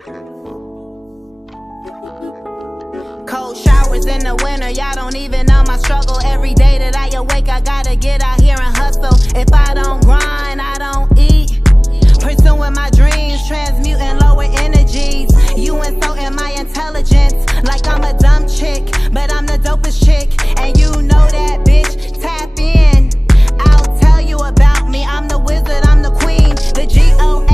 Cold showers in the winter, y'all don't even know my struggle. Every day that I awake, I gotta get out here and hustle. If I don't grind, I don't eat. Pursuing my dreams, transmuting lower energies. You insulting my intelligence like I'm a dumb chick, but I'm the dopest chick, and you know that, bitch. Tap in, I'll tell you about me. I'm the wizard, I'm the queen, the GOAT,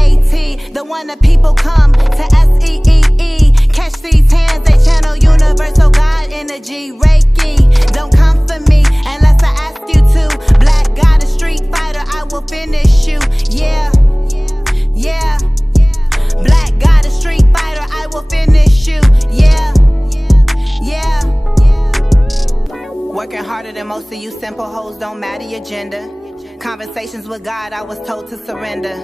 the one that people come to SEEE. Catch these hands, they channel universal God energy. Reiki, don't come for me unless I ask you to. Black goddess, street fighter, I will finish you. Yeah, yeah. Black goddess, street fighter, I will finish you. Yeah, yeah. Working harder than most of you simple hoes, don't matter your gender. Conversations with God, I was told to surrender.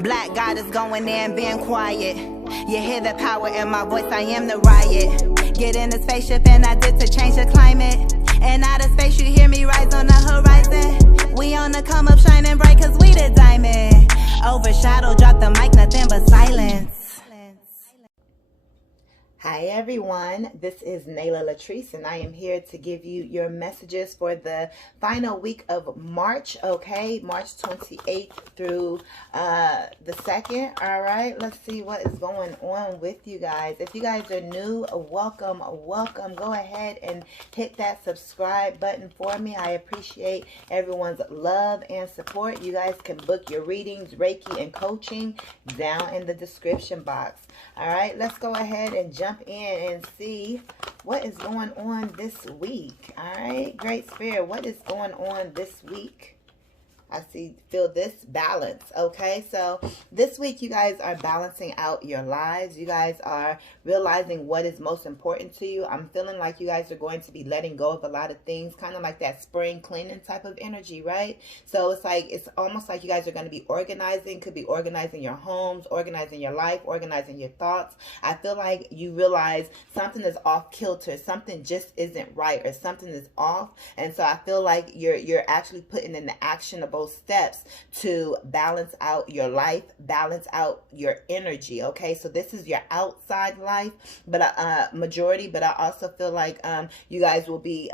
Black goddess going in, being quiet. You hear the power in my voice, I am the riot. Get in the spaceship and I did to change the climate. And out of space you hear me rise on the horizon. We on the come up shining bright cause we the diamond. Overshadow, drop the mic, nothing but silence. Hi everyone, this is LATRICE and I am here to give you your messages for the final week of March, okay? March 28th through the 2nd, all right? Let's see what is going on with you guys. If you guys are new, welcome, welcome. Go ahead and hit that subscribe button for me. I appreciate everyone's love and support. You guys can book your readings, Reiki, and coaching down in the description box. All right, let's go ahead and jump in and see what is going on this week. All right, Great Spirit, what is going on this week? I feel this balance, okay? So this week you guys are balancing out your lives. You guys are realizing what is most important to you. I'm feeling like you guys are going to be letting go of a lot of things, kind of like that spring cleaning type of energy, right? So it's almost like you guys are going to be organizing, could be organizing your homes, organizing your life, organizing your thoughts. I feel like you realize something is off kilter, something just isn't right, or something is off. And so I feel like you're actually putting in the actionable steps to balance out your life, balance out your energy, okay? So this is your outside life, but majority, but I also feel like you guys will be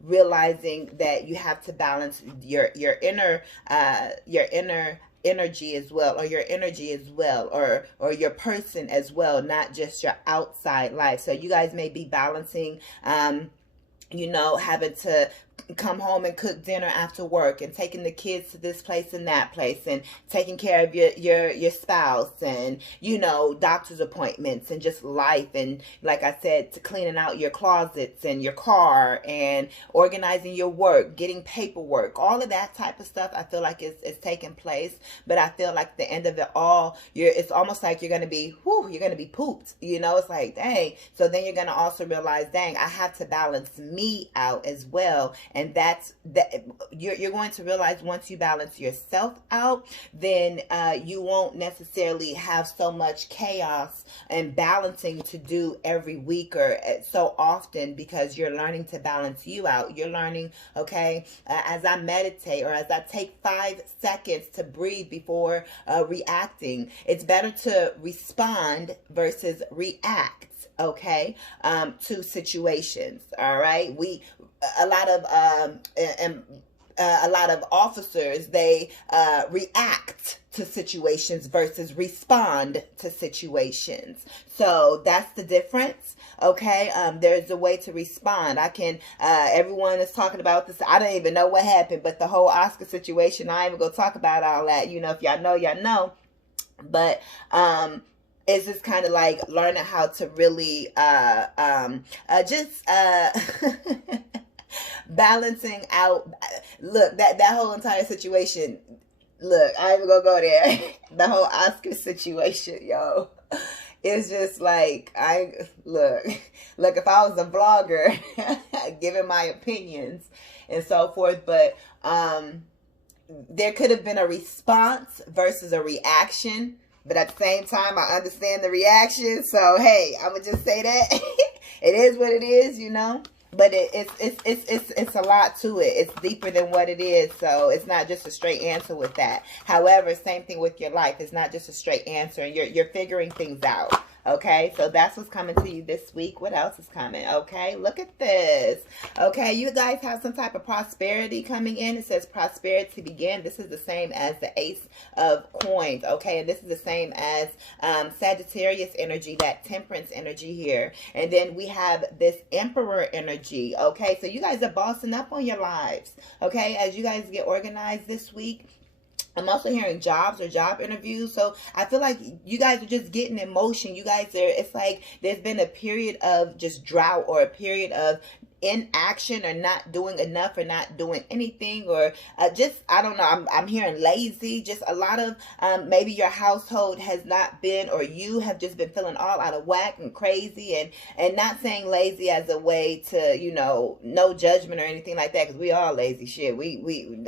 realizing that you have to balance your inner energy as well, or your energy as well, or your person as well, not just your outside life. So you guys may be balancing you know, having to come home and cook dinner after work, and taking the kids to this place and that place, and taking care of your spouse, and, you know, doctor's appointments, and just life, and like I said, to cleaning out your closets and your car, and organizing your work, getting paperwork, all of that type of stuff. I feel like it's taking place, but I feel like the end of it all, it's almost like you're gonna be pooped, you know. It's like, dang. So then you're gonna also realize, dang, I have to balance me out as well. And you're going to realize once you balance yourself out, then you won't necessarily have so much chaos and balancing to do every week or so often, because you're learning to balance you out. You're learning, okay, as I meditate, or as I take 5 seconds to breathe before reacting, it's better to respond versus react, okay, to situations. All right, a lot of officers, they react to situations versus respond to situations. So that's the difference, okay? There's a way to respond. Everyone is talking about this. I don't even know what happened, but the whole Oscar situation, I ain't even gonna talk about all that. You know, if y'all know, y'all know. But it's just kind of like learning how to really balancing out. Look, that whole entire situation. Look, I ain't even gonna go there. The whole Oscar situation, yo. It's just like, look, if I was a vlogger giving my opinions and so forth, but there could have been a response versus a reaction. But at the same time, I understand the reaction. So, hey, I'm going to just say that. It is what it is, you know. But it's a lot to it. It's deeper than what it is. So it's not just a straight answer with that. However, same thing with your life. It's not just a straight answer. And you're figuring things out. Okay, so that's what's coming to you this week. What else is coming? Okay, look at this. Okay, you guys have some type of prosperity coming in. It says prosperity begin. This is the same as the Ace of Coins. Okay, and this is the same as Sagittarius energy, that temperance energy here. And then we have this Emperor energy. Okay, so you guys are bossing up on your lives. Okay, as you guys get organized this week. I'm also hearing jobs or job interviews. So I feel like you guys are just getting in motion. You guys are, it's like there's been a period of just drought or a period of inaction or not doing enough or not doing anything or just, I don't know, I'm hearing lazy. Just a lot of maybe your household has not been, or you have just been feeling all out of whack and crazy, and not saying lazy as a way to, you know, no judgment or anything like that, because we all lazy shit. We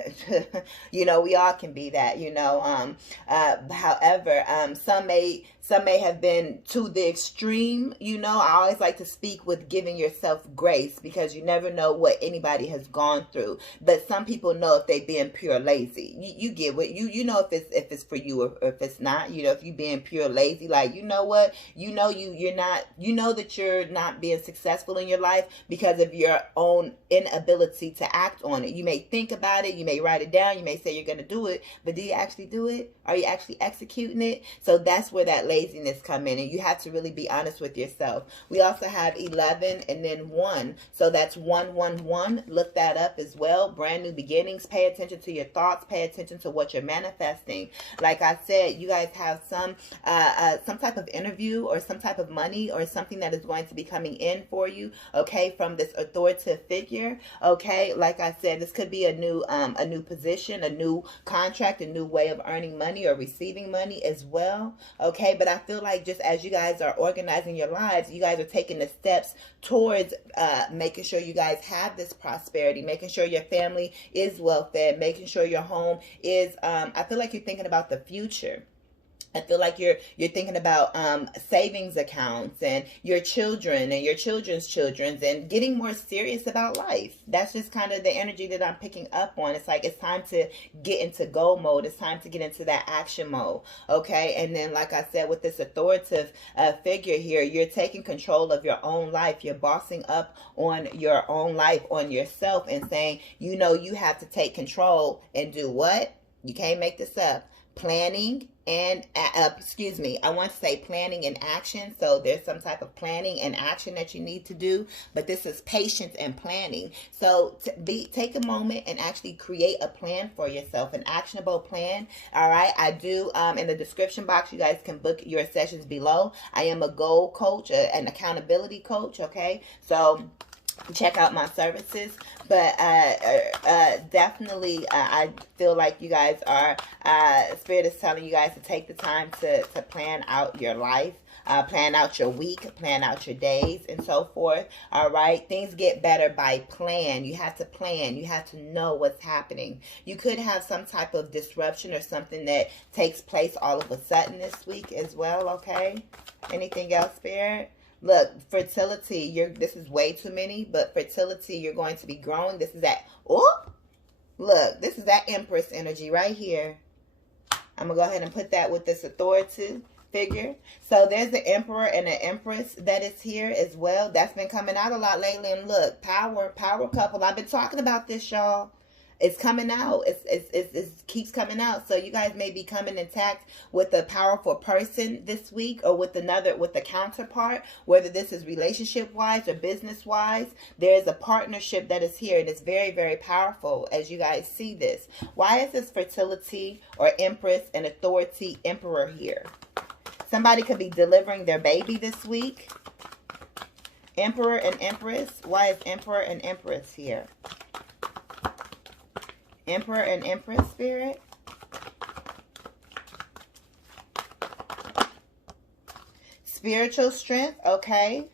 you know, we all can be that, you know. However, some may have been to the extreme, you know. I always like to speak with giving yourself grace, because you never know what anybody has gone through. But some people know if they being pure lazy. You get what you know if it's for you or if it's not. You know, if you being pure lazy, like, you know what, you know you're not, you know that you're not being successful in your life because of your own inability to act on it. You may think about it, you may write it down, you may say you're going to do it, but do you actually do it? Are you actually executing it? So that's where that laziness come in, and you have to really be honest with yourself. We also have 11 and then 1, so that's 111. Look that up as well. Brand new beginnings. Pay attention to your thoughts. Pay attention to what you're manifesting. Like I said, you guys have some type of interview or some type of money or something that is going to be coming in for you, okay, from this authoritative figure. Okay, like I said, this could be a new position, a new contract, a new way of earning money or receiving money as well. Okay, but I feel like just as you guys are organizing your lives, you guys are taking the steps towards making sure you guys have this prosperity, making sure your family is well fed, making sure your home is, I feel like you're thinking about the future. I feel like you're thinking about savings accounts and your children and your children's children and getting more serious about life. That's just kind of the energy that I'm picking up on. It's like it's time to get into go mode. It's time to get into that action mode. Okay. And then, like I said, with this authoritative figure here, you're taking control of your own life. You're bossing up on your own life, on yourself, and saying, you know, you have to take control and do what? You can't make this up. Planning and I want to say planning and action. So there's some type of planning and action that you need to do, but this is patience and planning. So take a moment and actually create a plan for yourself, an actionable plan. All right, I do in the description box, you guys can book your sessions below. I am a goal coach, an accountability coach. Okay, so check out my services. But definitely I feel like you guys are Spirit is telling you guys to take the time to plan out your life, plan out your week, plan out your days, and so forth. All right, things get better by plan. You have to plan. You have to know what's happening. You could have some type of disruption or something that takes place all of a sudden this week as well. Okay, anything else, Spirit? Look, fertility, this is way too many, but fertility, you're going to be growing. This is that, oh, look, this is that Empress energy right here. I'm going to go ahead and put that with this authority figure. So there's the Emperor and the Empress that is here as well. That's been coming out a lot lately. And look, power couple. I've been talking about this, y'all. It's coming out. It keeps coming out. So you guys may be coming intact with a powerful person this week, or with a counterpart, whether this is relationship wise or business wise. There's a partnership that is here, and it's very, very powerful as you guys see this. Why is this fertility or Empress and authority Emperor here? Somebody could be delivering their baby this week. Emperor and Empress. Why is Emperor and Empress here? Emperor and Empress, Spirit. Spiritual strength, okay.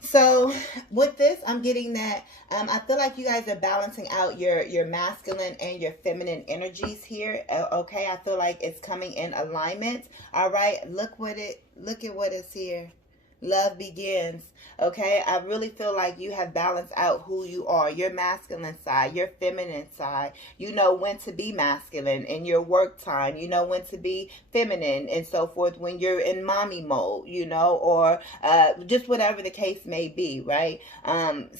So with this, I'm getting that I feel like you guys are balancing out your masculine and your feminine energies here. Okay, I feel like it's coming in alignment. All right, look at what is here. Love begins. Okay, I really feel like you have balanced out who you are, your masculine side, your feminine side. You know when to be masculine in your work time. You know when to be feminine and so forth when you're in mommy mode, you know, or just whatever the case may be, right?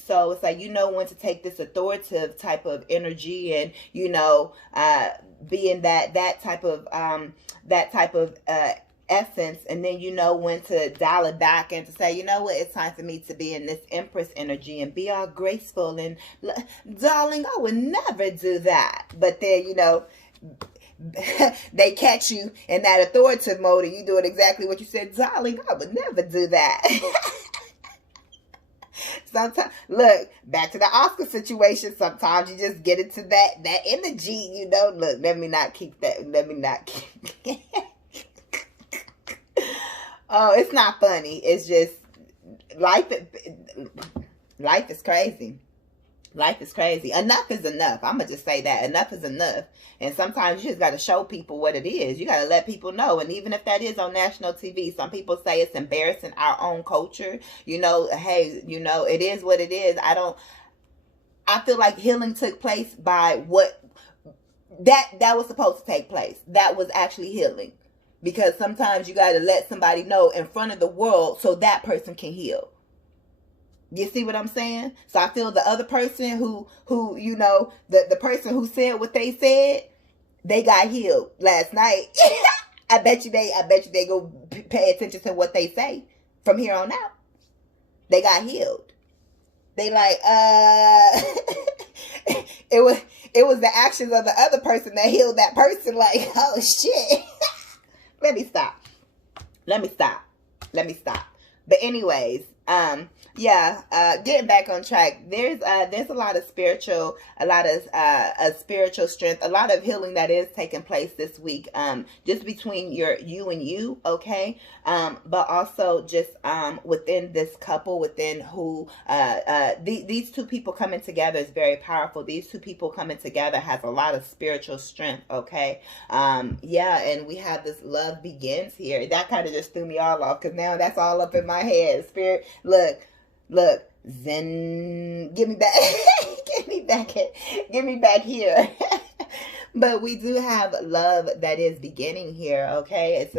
So it's like, you know when to take this authoritative type of energy and, you know, being that type of essence, and then you know when to dial it back and to say, you know what, it's time for me to be in this Empress energy and be all graceful and, darling, I would never do that. But then, you know, they catch you in that authoritative mode and you doing exactly what you said, darling, I would never do that. Sometimes, look, back to the Oscar situation, sometimes you just get into that energy, you know. Look, let me not keep oh, it's not funny. It's just life is crazy. Life is crazy. Enough is enough. I'm going to just say that. Enough is enough. And sometimes you just got to show people what it is. You got to let people know. And even if that is on national TV, some people say it's embarrassing our own culture. You know, hey, you know, it is what it is. I feel like healing took place by what that was supposed to take place. That was actually healing. Because sometimes you got to let somebody know in front of the world so that person can heal. You see what I'm saying? So I feel the other person who you know, the person who said what they said, they got healed last night. I bet you they go pay attention to what they say from here on out. They got healed. They like, it was the actions of the other person that healed that person. Like, oh shit. Let me stop. But anyways, getting back on track, there's a lot of spiritual strength, a lot of healing that is taking place this week, just between you and you, okay, but also just within this couple, within who these two people coming together is very powerful. These two people coming together has a lot of spiritual strength, okay. And we have this love begins here. That kind of just threw me all off because now that's all up in my head. Spirit, look, Zen, give me back, give me back here. But we do have love that is beginning here, okay?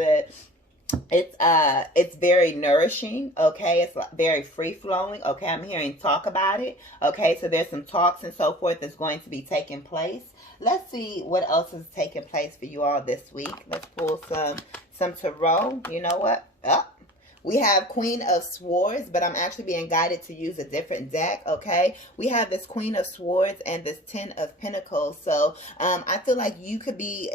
It's very nourishing, okay? It's very free-flowing, okay? I'm hearing talk about it, okay? So there's some talks and so forth that's going to be taking place. Let's see what else is taking place for you all this week. Let's pull some tarot. You know what? We have Queen of Swords, but I'm actually being guided to use a different deck, okay? We have this Queen of Swords and this Ten of Pentacles. So I feel like you could be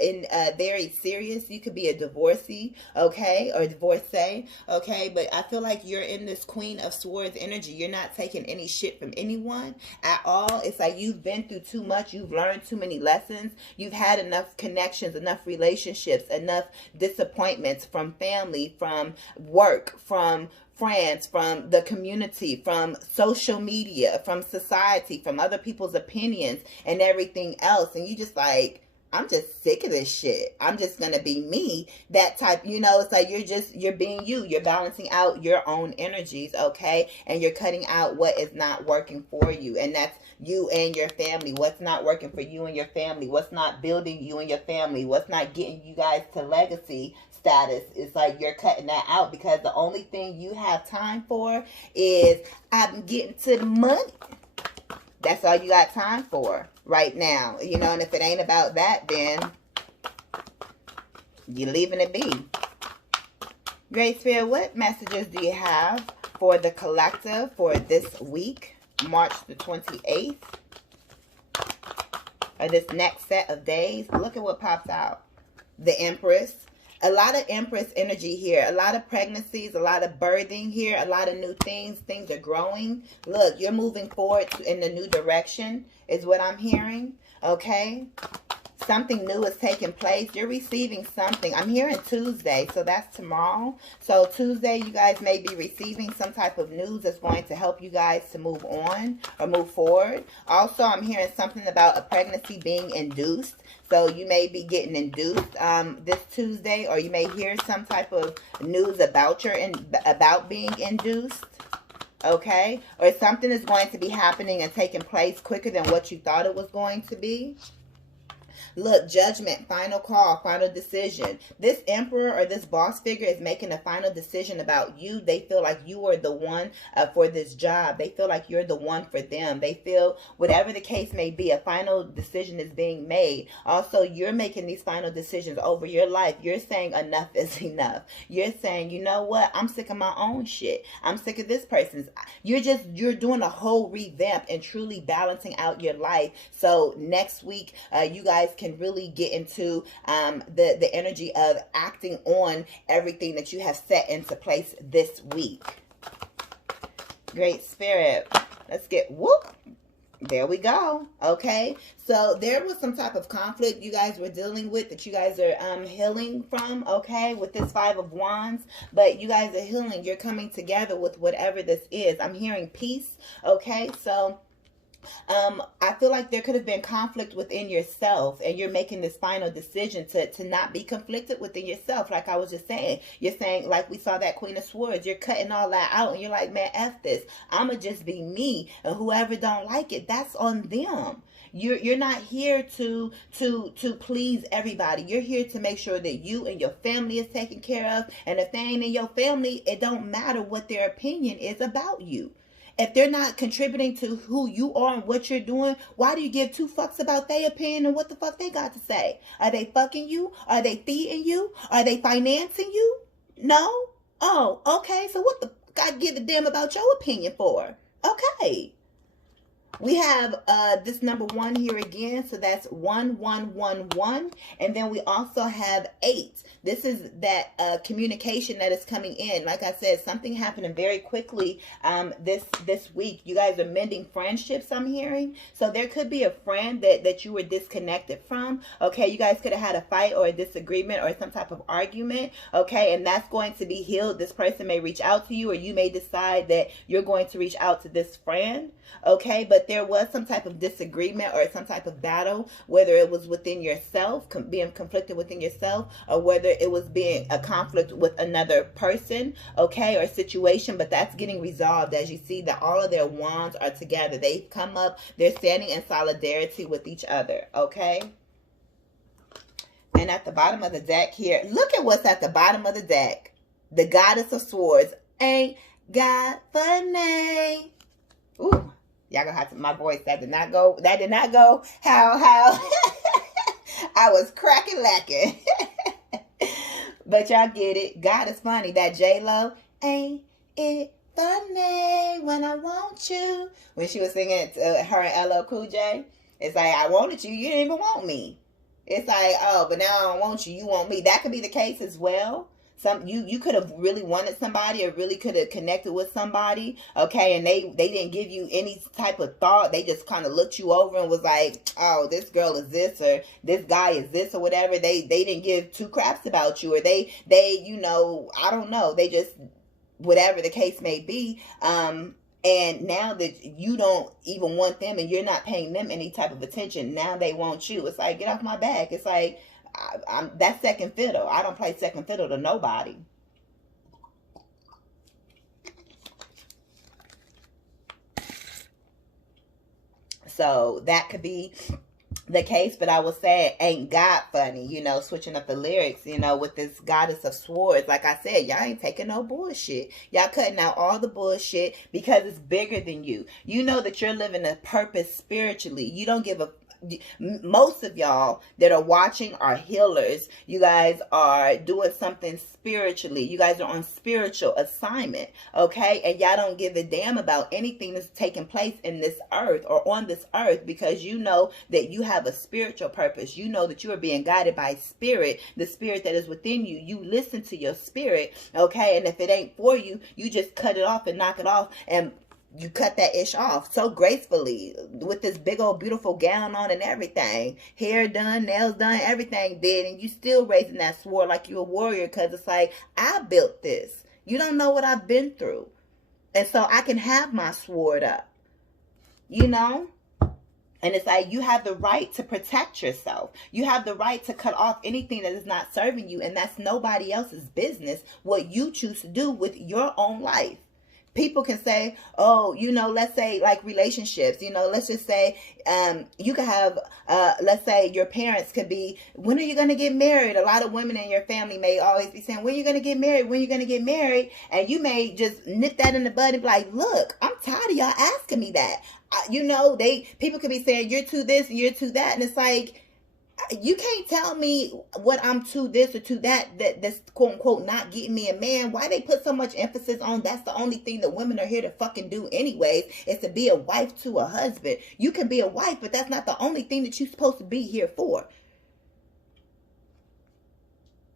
very serious. You could be a divorcee, okay? Or divorcee, okay? But I feel like you're in this Queen of Swords energy. You're not taking any shit from anyone at all. It's like you've been through too much. You've learned too many lessons. You've had enough connections, enough relationships, enough disappointments from family, from work, from friends, from the community, from social media, from society, from other people's opinions and everything else. And you just like, I'm just sick of this shit. I'm just going to be me. That type, you know, it's like you're being you. You're balancing out your own energies, okay? And you're cutting out what is not working for you. And that's you and your family. What's not working for you and your family. What's not building you and your family. What's not getting you guys to legacy status. It's like you're cutting that out because the only thing you have time for is I'm getting to the money. That's all you got time for right now, you know. And if it ain't about that, then you're leaving it be. Great Spirit, what messages do you have for the collective for this week, March the 28th, or this next set of days? Look at what pops out. The Empress. A lot of Empress energy here. A lot of pregnancies, a lot of birthing here, a lot of new things. Things are growing. Look, you're moving forward in a new direction is what I'm hearing. Okay? Something new is taking place. You're receiving something. I'm hearing Tuesday, so that's tomorrow. So Tuesday, you guys may be receiving some type of news that's going to help you guys to move on or move forward. Also, I'm hearing something about a pregnancy being induced. So you may be getting induced this Tuesday, or you may hear some type of news about about being induced. Okay? Or something is going to be happening and taking place quicker than what you thought it was going to be. Look, judgment, final call, final decision. This emperor or this boss figure is making a final decision about you. They feel like you are the one for this job. They feel like you're the one for them. They feel, whatever the case may be, a final decision is being made. Also, you're making these final decisions over your life. You're saying enough is enough. You're saying, you know what? I'm sick of my own shit. I'm sick of this person's. You're doing a whole revamp and truly balancing out your life. So next week, you guys can really get into the energy of acting on everything that you have set into place this week. Great Spirit. Let's get whoop. There we go. Okay. So there was some type of conflict you guys were dealing with that you guys are healing from, okay, with this Five of Wands. But you guys are healing. You're coming together with whatever this is. I'm hearing peace. Okay. So I feel like there could have been conflict within yourself, and you're making this final decision to not be conflicted within yourself. Like I was just saying, you're saying, like we saw that Queen of Swords, you're cutting all that out, and you're like, man, F this. I'ma just be me, and whoever don't like it, that's on them. You're not here to please everybody. You're here to make sure that you and your family is taken care of, and if they ain't in your family, it don't matter what their opinion is about you. If they're not contributing to who you are and what you're doing, why do you give two fucks about their opinion and what the fuck they got to say? Are they fucking you? Are they feeding you? Are they financing you? No? Oh, okay. So what the fuck I give a damn about your opinion for? Okay. We have this number 1 here again, so that's 1111, and then we also have 8. This is that communication that is coming in. Like I said, something happening very quickly this week. You guys are mending friendships, I'm hearing. So there could be a friend that you were disconnected from. Okay, you guys could have had a fight or a disagreement or some type of argument. Okay, and that's going to be healed. This person may reach out to you, or you may decide that you're going to reach out to this friend. Okay, but there was some type of disagreement or some type of battle, whether it was within yourself, being conflicted within yourself, or whether it was being a conflict with another person, okay, or situation. But that's getting resolved, as you see that all of their wands are together. They've come up, they're standing in solidarity with each other, okay? And at the bottom of the deck here, look at what's at the bottom of the deck. The Goddess of Swords. Ain't got funny. Ooh. Y'all gonna have to, my voice, that did not go how I was cracking lacking. But y'all get it. God is funny. That J-Lo, ain't it funny when I want you? When she was singing it to her and LL Cool J, it's like, I wanted you didn't even want me. It's like, oh, but now I don't want you, you want me. That could be the case as well. You could have really wanted somebody, or really could have connected with somebody, okay, and they didn't give you any type of thought. They just kind of looked you over and was like, oh, this girl is this, or this guy is this, or whatever. They didn't give two craps about you, or they you know, I don't know, they just, whatever the case may be, and now that you don't even want them and you're not paying them any type of attention, now they want you. It's like, get off my back. It's like, that's second fiddle. I don't play second fiddle to nobody. So that could be the case, but I was saying, ain't God funny, you know, switching up the lyrics, you know, with this Goddess of Swords. Like I said, y'all ain't taking no bullshit. Y'all cutting out all the bullshit because it's bigger than you. You know that you're living a purpose spiritually. You don't give a, most of y'all that are watching are healers. You guys are doing something spiritually. You guys are on spiritual assignment, okay? And y'all don't give a damn about anything that's taking place in this earth or on this earth, because you know that you have a spiritual purpose. You know that you are being guided by spirit, the spirit that is within you. You listen to your spirit, okay? And if it ain't for you, you just cut it off and knock it off and you cut that ish off so gracefully with this big old beautiful gown on and everything. Hair done, nails done, everything did. And you still raising that sword like you're a warrior, because it's like, I built this. You don't know what I've been through. And so I can have my sword up. You know? And it's like, you have the right to protect yourself. You have the right to cut off anything that is not serving you. And that's nobody else's business what you choose to do with your own life. People can say, oh, you know, let's say like relationships, you know, let's just say you could have, let's say your parents could be, when are you going to get married? A lot of women in your family may always be saying, when are you going to get married? When are you going to get married? And you may just nip that in the bud and be like, look, I'm tired of y'all asking me that. You know, people could be saying, you're to this and you're to that. And it's like, you can't tell me what I'm to this or to that's quote unquote not getting me a man. Why they put so much emphasis on that's the only thing that women are here to fucking do anyways, is to be a wife to a husband. You can be a wife, but that's not the only thing that you're supposed to be here for.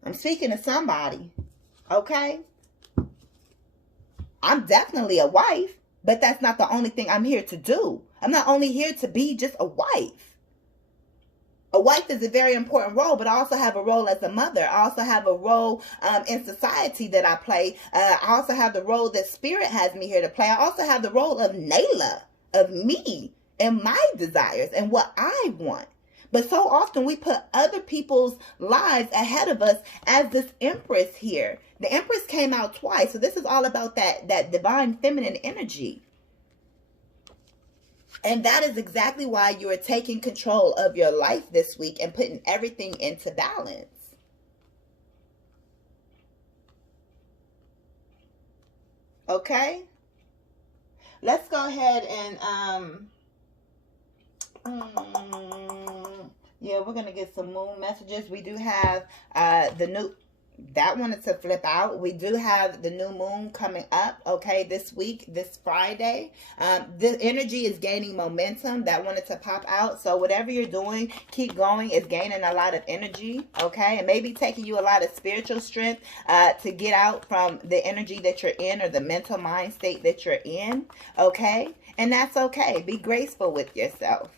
I'm speaking to somebody, okay? I'm definitely a wife, but that's not the only thing I'm here to do. I'm not only here to be just a wife. A wife is a very important role, but I also have a role as a mother. I also have a role in society that I play. I also have the role that Spirit has me here to play. I also have the role of Nayla, of me, and my desires and what I want. But so often we put other people's lives ahead of us, as this Empress here. The Empress came out twice, so this is all about that divine feminine energy. And that is exactly why you are taking control of your life this week and putting everything into balance. Okay? Let's go ahead and, yeah, we're going to get some moon messages. We do have the new... That wanted to flip out. We do have the new moon coming up, okay, this week, this Friday. The energy is gaining momentum. That wanted to pop out. So whatever you're doing, keep going. It's gaining a lot of energy, okay? And maybe taking you a lot of spiritual strength to get out from the energy that you're in, or the mental mind state that you're in, okay? And that's okay. Be graceful with yourself.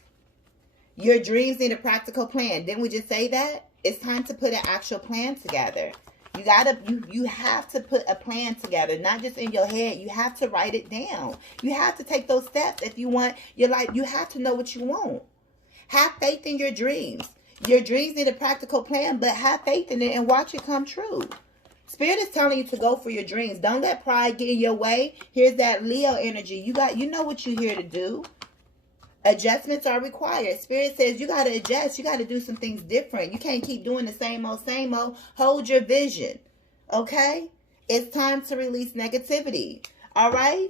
Your dreams need a practical plan. Didn't we just say that? It's time to put an actual plan together. You have to put a plan together, not just in your head. You have to write it down. You have to take those steps if you want your life. You have to know what you want. Have faith in your dreams. Your dreams need a practical plan, but have faith in it and watch it come true. Spirit is telling you to go for your dreams. Don't let pride get in your way. Here's that Leo energy. You know what you're here to do. Adjustments are required. Spirit says you got to adjust. You got to do some things different. You can't keep doing the same old, same old. Hold your vision. Okay? It's time to release negativity. All right?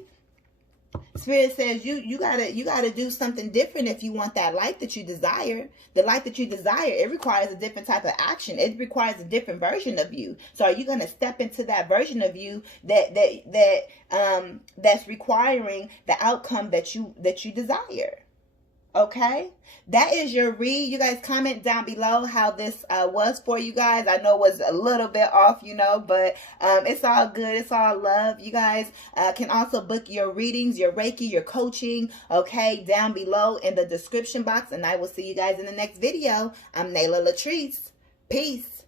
Spirit says you gotta do something different if you want that life that you desire. The life that you desire, it requires a different type of action. It requires a different version of you. So are you gonna step into that version of you that's requiring the outcome that you desire? Okay, that is your read. You guys comment down below how this was for you guys. I know it was a little bit off, you know, but it's all good. It's all love. You guys can also book your readings, your Reiki, your coaching, okay, down below in the description box. And I will see you guys in the next video. I'm Nayla LATRICE. Peace.